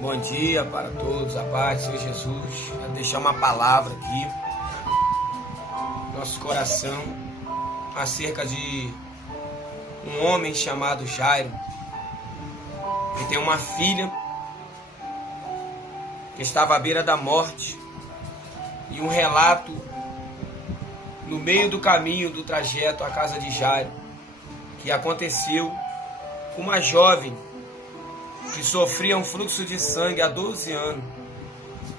Bom dia para todos, a paz do Senhor Jesus. Quero deixar uma palavra aqui no nosso coração acerca de um homem chamado Jairo, que tem uma filha que estava à beira da morte, e um relato no meio do caminho do trajeto à casa de Jairo, que aconteceu com uma jovem que sofria um fluxo de sangue há 12 anos.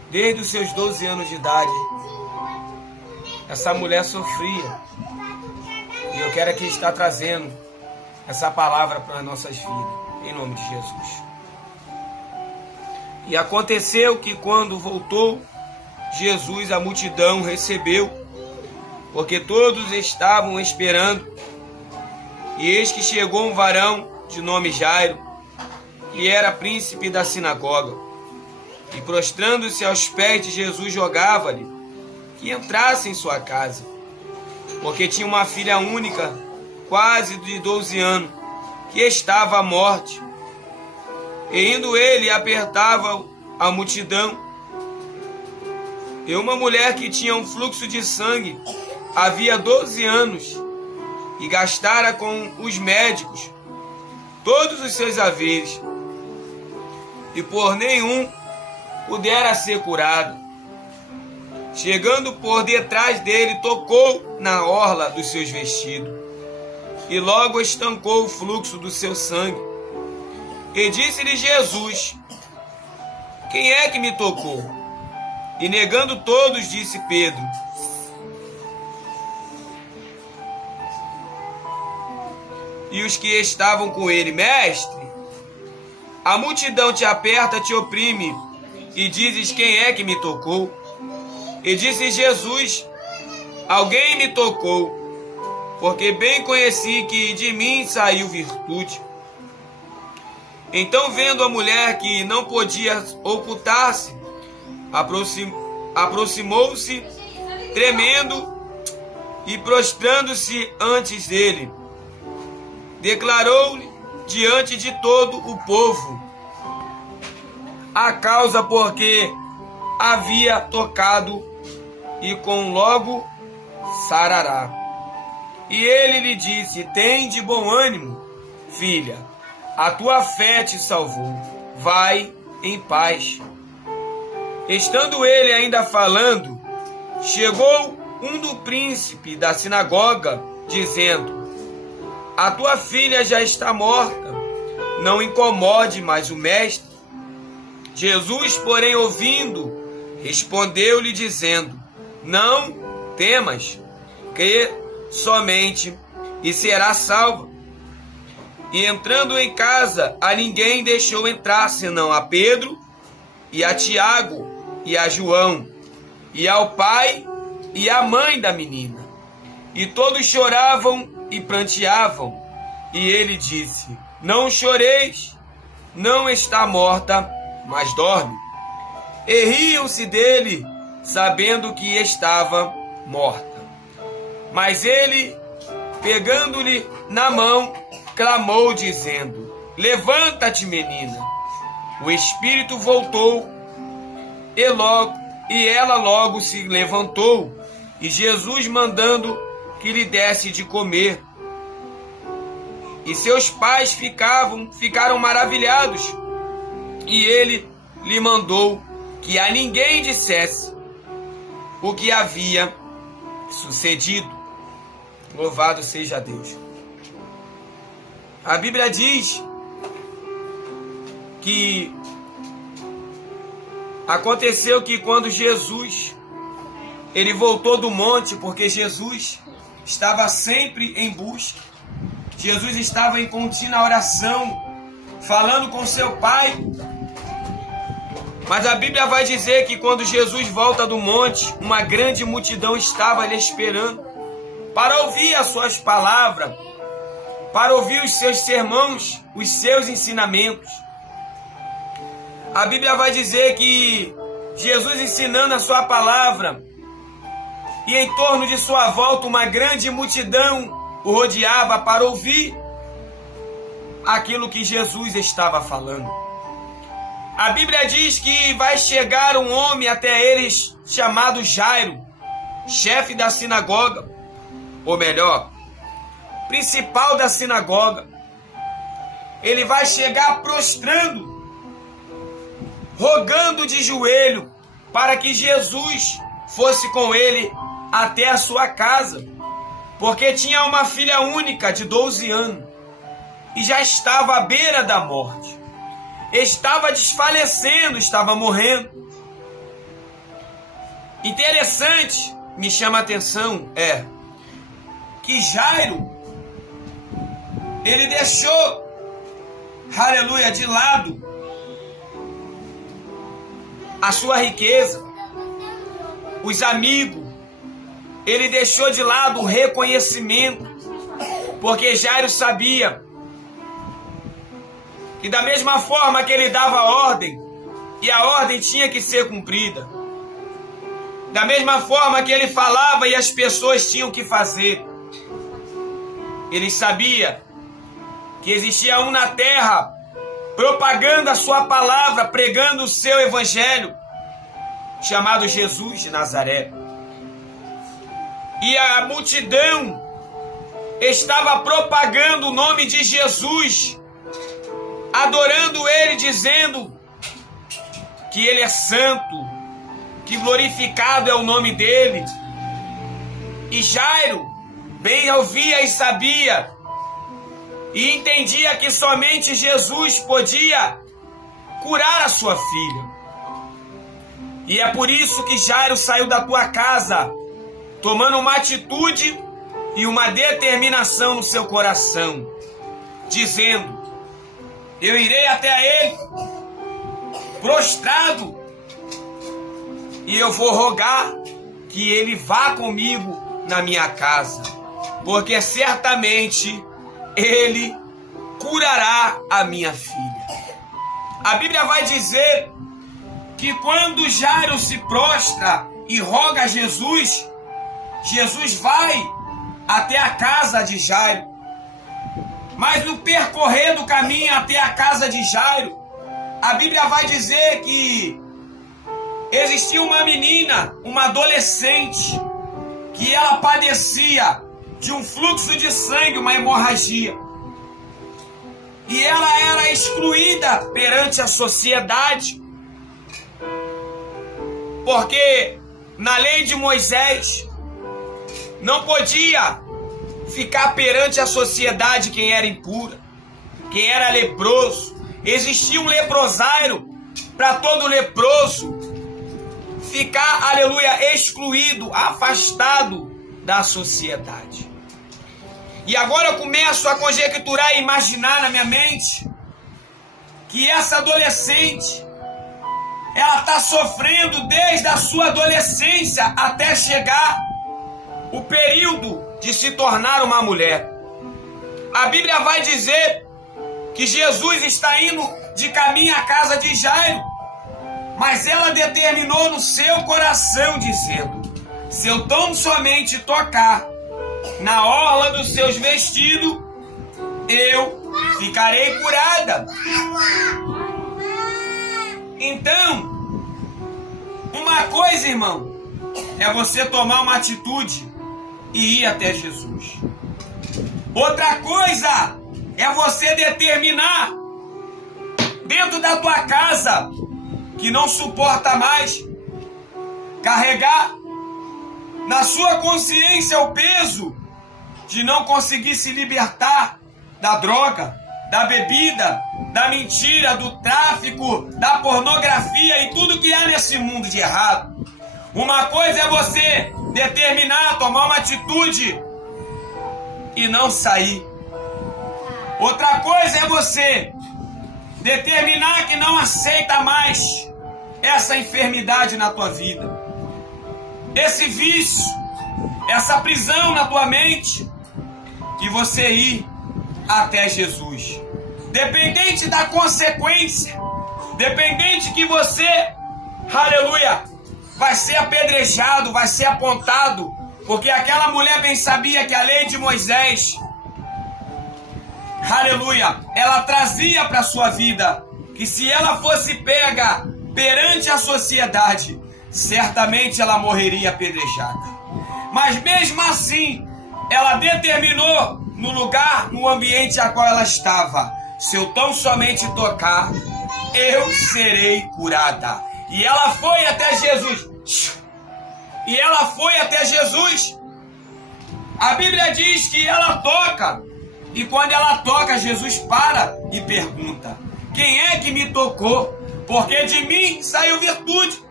Desde os seus 12 anos de idade, essa mulher sofria. E eu quero aqui estar trazendo essa palavra para as nossas vidas, em nome de Jesus. E aconteceu que quando voltou Jesus, a multidão recebeu, porque todos estavam esperando. E eis que chegou um varão de nome Jairo, que era príncipe da sinagoga, e prostrando-se aos pés de Jesus, rogava-lhe que entrasse em sua casa, porque tinha uma filha única, quase de 12 anos, que estava à morte. E indo ele, apertava a multidão. E uma mulher que tinha um fluxo de sangue havia 12 anos, e gastara com os médicos todos os seus haveres, e por nenhum pudera ser curado. Chegando por detrás dele, tocou na orla dos seus vestidos, e logo estancou o fluxo do seu sangue. E disse-lhe Jesus: quem é que me tocou? E negando todos, disse Pedro. E os que estavam com ele: mestre, a multidão te aperta, te oprime, e dizes: quem é que me tocou? E disse Jesus: alguém me tocou, porque bem conheci que de mim saiu virtude. Então, vendo a mulher que não podia ocultar-se, aproximou-se, tremendo, e prostrando-se antes dele, declarou-lhe diante de todo o povo a causa porque havia tocado, e com logo sarará. E ele lhe disse: tem de bom ânimo, filha, a tua fé te salvou, vai em paz. Estando ele ainda falando, chegou um do príncipe da sinagoga, dizendo: a tua filha já está morta, não incomode mais o mestre. Jesus, porém, ouvindo, respondeu-lhe dizendo: não temas, crê somente, e será salva. E entrando em casa, a ninguém deixou entrar, senão a Pedro, e a Tiago, e a João, e ao pai e à mãe da menina. E todos choravam e pranteavam. E ele disse: não choreis, não está morta, mas dorme. E riam-se dele, sabendo que estava morta. Mas ele, pegando-lhe na mão, clamou, dizendo: levanta-te, menina. O espírito voltou, e ela logo se levantou, e Jesus mandando que lhe desse de comer. E seus pais ficaram maravilhados, e ele lhe mandou que a ninguém dissesse o que havia sucedido. Louvado seja Deus. A Bíblia diz que aconteceu que quando Jesus ele voltou do monte, porque Jesus estava sempre em busca, Jesus estava em contínua oração, falando com seu Pai. Mas a Bíblia vai dizer que quando Jesus volta do monte, uma grande multidão estava ali esperando para ouvir as suas palavras, para ouvir os seus sermões, os seus ensinamentos. A Bíblia vai dizer que Jesus ensinando a sua palavra, e em torno de sua volta uma grande multidão o rodeava para ouvir aquilo que Jesus estava falando. A Bíblia diz que vai chegar um homem até eles chamado Jairo, chefe da sinagoga, ou melhor, principal da sinagoga. Ele vai chegar prostrando, rogando de joelho para que Jesus fosse com ele até a sua casa, porque tinha uma filha única de 12 anos e já estava à beira da morte. Estava desfalecendo, estava morrendo. Interessante, me chama a atenção, que Jairo, ele deixou, aleluia, de lado a sua riqueza, os amigos, ele deixou de lado o reconhecimento, porque Jairo sabia que da mesma forma que ele dava ordem, e a ordem tinha que ser cumprida, da mesma forma que ele falava e as pessoas tinham que fazer, ele sabia que existia um na terra propagando a sua palavra, pregando o seu evangelho, chamado Jesus de Nazaré. E a multidão estava propagando o nome de Jesus, adorando ele, dizendo que ele é santo, que glorificado é o nome dele. E Jairo bem ouvia e sabia, e entendia que somente Jesus podia curar a sua filha. E é por isso que Jairo saiu da tua casa, tomando uma atitude e uma determinação no seu coração, dizendo: eu irei até ele, prostrado, e eu vou rogar que ele vá comigo na minha casa, porque certamente ele curará a minha filha. A Bíblia vai dizer que quando Jairo se prostra e roga a Jesus, Jesus vai até a casa de Jairo. Mas no percorrer do caminho até a casa de Jairo, a Bíblia vai dizer que existia uma menina, uma adolescente, que ela padecia de um fluxo de sangue, uma hemorragia. E ela era excluída perante a sociedade, porque na lei de Moisés não podia ficar perante a sociedade quem era impura, quem era leproso. Existia um leprosário para todo leproso ficar, aleluia, excluído, afastado da sociedade. E agora eu começo a conjecturar e imaginar na minha mente que essa adolescente, ela está sofrendo desde a sua adolescência até chegar o período de se tornar uma mulher. A Bíblia vai dizer que Jesus está indo de caminho à casa de Jairo, mas ela determinou no seu coração, dizendo: se eu tão somente tocar na orla dos seus vestidos, eu ficarei curada. Então, uma coisa, irmão, é você tomar uma atitude e ir até Jesus. Outra coisa é você determinar dentro da tua casa que não suporta mais carregar na sua consciência o peso de não conseguir se libertar da droga, da bebida, da mentira, do tráfico, da pornografia e tudo que há nesse mundo de errado. Uma coisa é você determinar, tomar uma atitude e não sair. Outra coisa é você determinar que não aceita mais essa enfermidade na tua vida, esse vício, essa prisão na tua mente, e você ir até Jesus. Dependente da consequência, dependente que você, aleluia, vai ser apedrejado, vai ser apontado, porque aquela mulher bem sabia que a lei de Moisés, aleluia, ela trazia para a sua vida que se ela fosse pega perante a sociedade, certamente ela morreria apedrejada. Mas mesmo assim, ela determinou no lugar, no ambiente a qual ela estava: se eu tão somente tocar, eu serei curada. E ela foi até Jesus. E ela foi até Jesus. A Bíblia diz que ela toca. E quando ela toca, Jesus para e pergunta: quem é que me tocou? Porque de mim saiu virtude.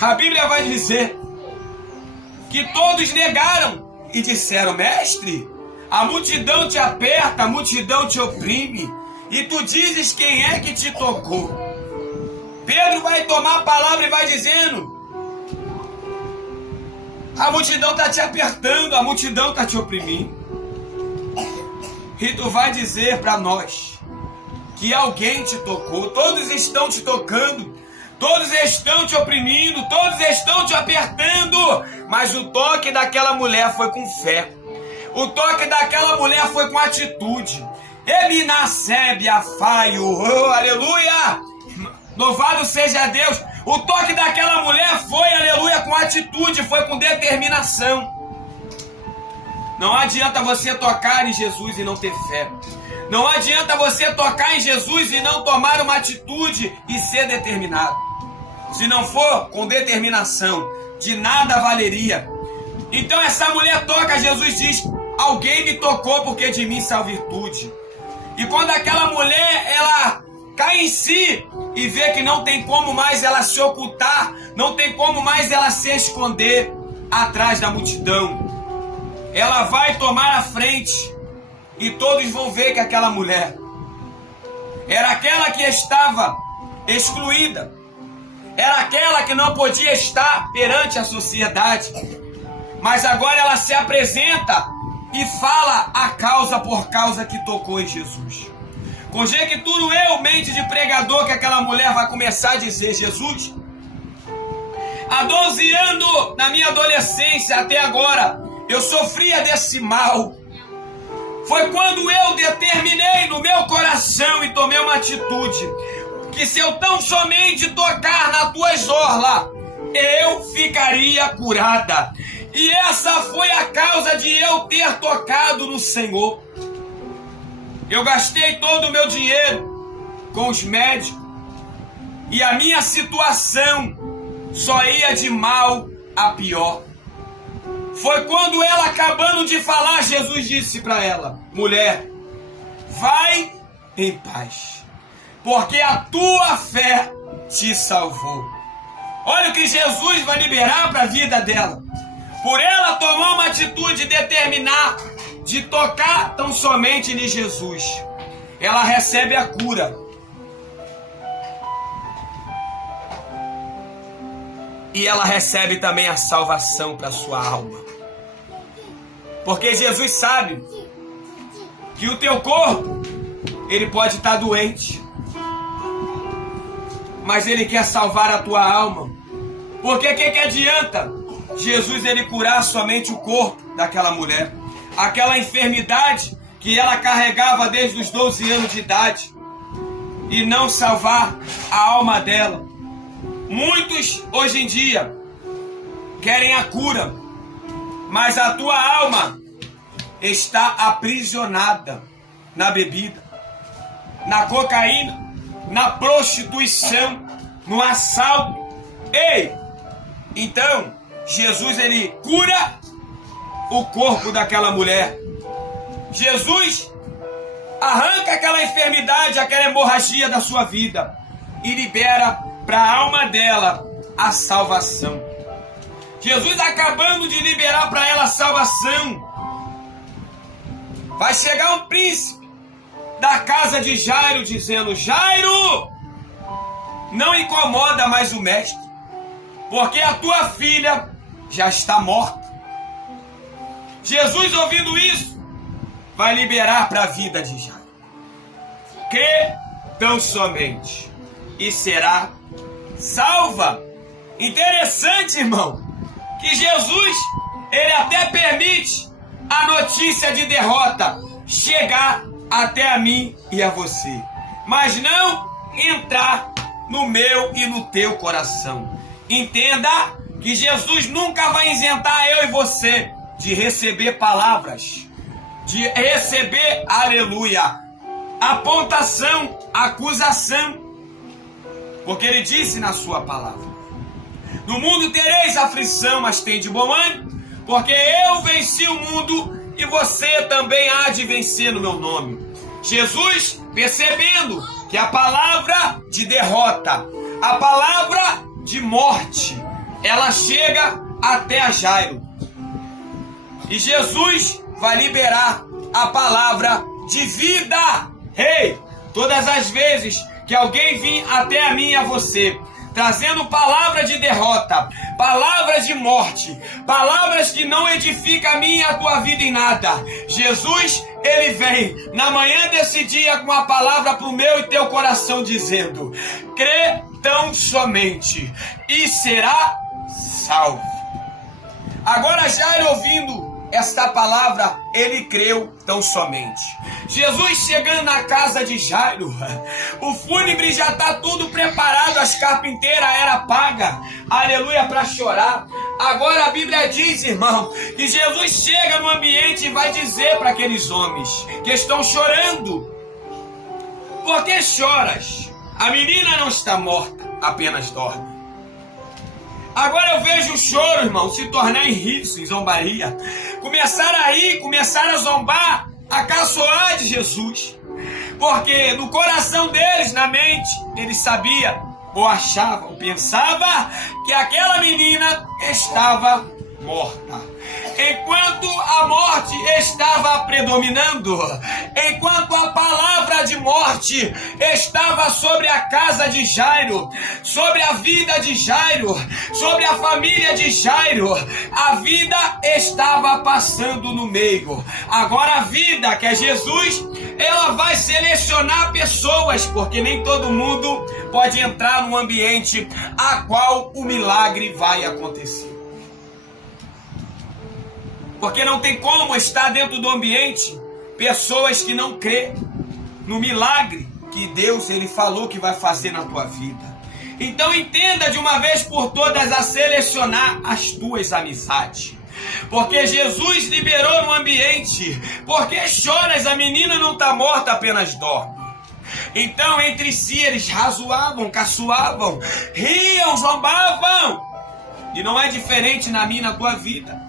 A Bíblia vai dizer que todos negaram e disseram: mestre, a multidão te aperta, a multidão te oprime, e tu dizes quem é que te tocou. Pedro vai tomar a palavra e vai dizendo: a multidão está te apertando, a multidão está te oprimindo. E tu vai dizer para nós que alguém te tocou. Todos estão te tocando, todos estão te oprimindo, todos estão te apertando. Mas o toque daquela mulher foi com fé. O toque daquela mulher foi com atitude. Eminacebe afaio, oh, aleluia! Louvado seja Deus. O toque daquela mulher foi, aleluia, com atitude, foi com determinação. Não adianta você tocar em Jesus e não ter fé. Não adianta você tocar em Jesus e não tomar uma atitude e ser determinado. Se não for com determinação, de nada valeria. Então essa mulher toca, Jesus diz: alguém me tocou porque de mim saiu virtude. E quando aquela mulher, ela cai em si e vê que não tem como mais ela se ocultar, não tem como mais ela se esconder atrás da multidão, ela vai tomar a frente e todos vão ver que aquela mulher era aquela que estava excluída, era aquela que não podia estar perante a sociedade, mas agora ela se apresenta e fala a causa por causa que tocou em Jesus. Conjecturo eu, mente de pregador, que aquela mulher vai começar a dizer: Jesus, há 12 anos, na minha adolescência até agora, eu sofria desse mal. Foi quando eu determinei no meu coração e tomei uma atitude, que se eu tão somente tocar na tua orla, eu ficaria curada. E essa foi a causa de eu ter tocado no Senhor. Eu gastei todo o meu dinheiro com os médicos e a minha situação só ia de mal a pior. Foi quando ela, acabando de falar, Jesus disse para ela: mulher, vai em paz, porque a tua fé te salvou. Olha o que Jesus vai liberar para a vida dela. Por ela tomar uma atitude e determinar de tocar tão somente em Jesus, ela recebe a cura. E ela recebe também a salvação para sua alma. Porque Jesus sabe que o teu corpo, ele pode estar doente, mas ele quer salvar a tua alma. Porque o que adianta Jesus ele curar somente o corpo daquela mulher? Aquela enfermidade que ela carregava desde os 12 anos de idade, e não salvar a alma dela. Muitos hoje em dia querem a cura, mas a tua alma está aprisionada na bebida, na cocaína, na prostituição, no assalto. Ei! Então, Jesus ele cura o corpo daquela mulher. Jesus arranca aquela enfermidade, aquela hemorragia da sua vida e libera para a alma dela a salvação. Jesus, acabando de liberar para ela a salvação, vai chegar um príncipe da casa de Jairo dizendo: Jairo, não incomoda mais o mestre, porque a tua filha já está morta. Jesus, ouvindo isso, vai liberar para a vida de Jairo: crê tão somente e será salva. Interessante, irmão, que Jesus ele até permite a notícia de derrota chegar até a mim e a você, mas não entrar no meu e no teu coração. Entenda que Jesus nunca vai isentar eu e você de receber palavras, de receber, aleluia, apontação, acusação, porque ele disse na sua palavra: no mundo tereis aflição, mas tende bom ânimo, porque eu venci o mundo e você também há de vencer no meu nome. Jesus, percebendo que a palavra de derrota, a palavra de morte, ela chega até a Jairo, e Jesus vai liberar a palavra de vida. Ei, todas as vezes que alguém vir até a mim e a você, trazendo palavra de derrota, palavras de morte, palavras que não edificam a minha e a tua vida em nada, Jesus, ele vem na manhã desse dia com a palavra para o meu e teu coração, dizendo: crê tão somente e será salvo. Agora Jairo, ouvindo esta palavra, ele creu tão somente. Jesus chegando na casa de Jairo, o fúnebre já está tudo preparado, as carpinteiras era paga, aleluia, para chorar. Agora a Bíblia diz, irmão, que Jesus chega no ambiente e vai dizer para aqueles homens que estão chorando: por que choras? A menina não está morta, apenas dorme. Agora eu vejo o choro, irmão, se tornar em riso, em zombaria. Começaram a rir, começaram a zombar, a caçoar de Jesus. Porque no coração deles, na mente, eles sabiam, ou achavam, ou pensavam que aquela menina estava morta. Enquanto a morte estava predominando, enquanto a palavra de morte estava sobre a casa de Jairo, sobre a vida de Jairo, sobre a família de Jairo, a vida estava passando no meio. Agora a vida, que é Jesus, ela vai selecionar pessoas, porque nem todo mundo pode entrar num ambiente a qual o milagre vai acontecer. Porque não tem como estar dentro do ambiente pessoas que não crê no milagre que Deus, ele falou que vai fazer na tua vida. Então entenda de uma vez por todas a selecionar as tuas amizades. Porque Jesus liberou no ambiente: porque choras? A menina não está morta, apenas dorme. Então entre si eles razoavam, caçoavam, riam, zombavam. E não é diferente na minha e na tua vida.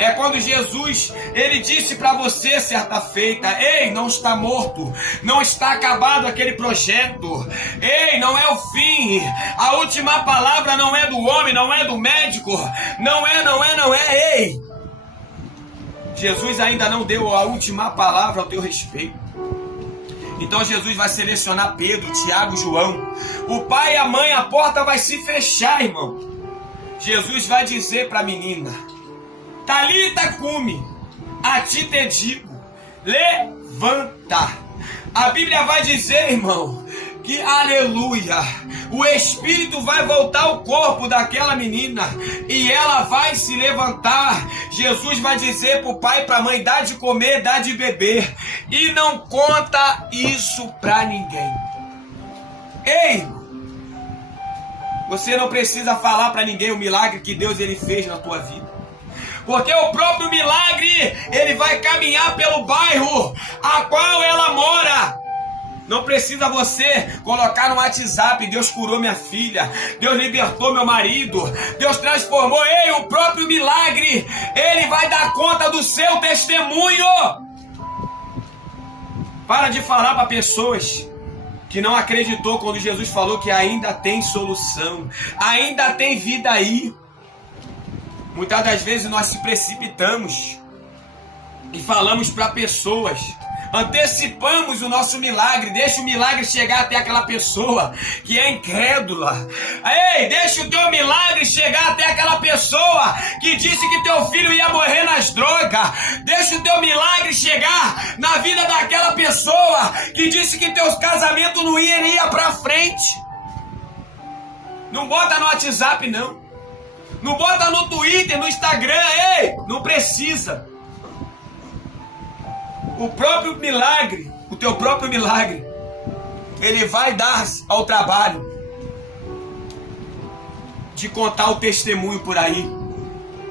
É quando Jesus, ele disse para você certa feita: ei, não está morto, não está acabado aquele projeto, ei, não é o fim, a última palavra não é do homem, não é do médico, não é, ei. Jesus ainda não deu a última palavra ao teu respeito. Então Jesus vai selecionar Pedro, Tiago, João, o pai e a mãe, a porta vai se fechar, irmão. Jesus vai dizer para a menina: Talita cumi, a ti te digo, levanta. A Bíblia vai dizer, irmão, que, aleluia, o Espírito vai voltar ao corpo daquela menina e ela vai se levantar. Jesus vai dizer para o pai e para a mãe: dá de comer, dá de beber, e não conta isso para ninguém. Ei, você não precisa falar para ninguém o milagre que Deus, ele fez na tua vida. Porque o próprio milagre, ele vai caminhar pelo bairro a qual ela mora. Não precisa você colocar no WhatsApp: Deus curou minha filha, Deus libertou meu marido, Deus transformou. Ei, o próprio milagre, ele vai dar conta do seu testemunho. Para de falar para pessoas que não acreditou quando Jesus falou que ainda tem solução, ainda tem vida aí. Muitas das vezes nós se precipitamos e falamos para pessoas, antecipamos o nosso milagre, deixa o milagre chegar até aquela pessoa que é incrédula. Ei, deixa o teu milagre chegar até aquela pessoa que disse que teu filho ia morrer nas drogas. Deixa o teu milagre chegar na vida daquela pessoa que disse que teu casamento não ia para frente. Não bota no WhatsApp, não. Não bota no Twitter, no Instagram, ei, não precisa. O próprio milagre, o teu próprio milagre, ele vai dar ao trabalho de contar o testemunho por aí.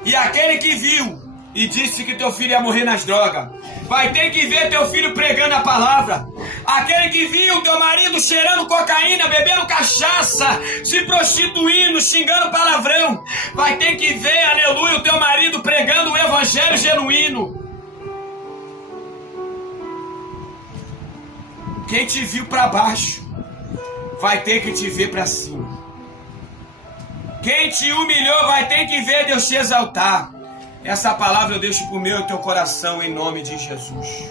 E aquele que viu e disse que teu filho ia morrer nas drogas, vai ter que ver teu filho pregando a palavra. Aquele que viu teu marido cheirando cocaína, bebendo cachaça, se prostituindo, xingando palavrão, vai ter que ver, aleluia, o teu marido pregando o evangelho genuíno. Quem te viu para baixo vai ter que te ver para cima. Quem te humilhou vai ter que ver Deus te exaltar. Essa palavra eu deixo pro meu e teu coração em nome de Jesus.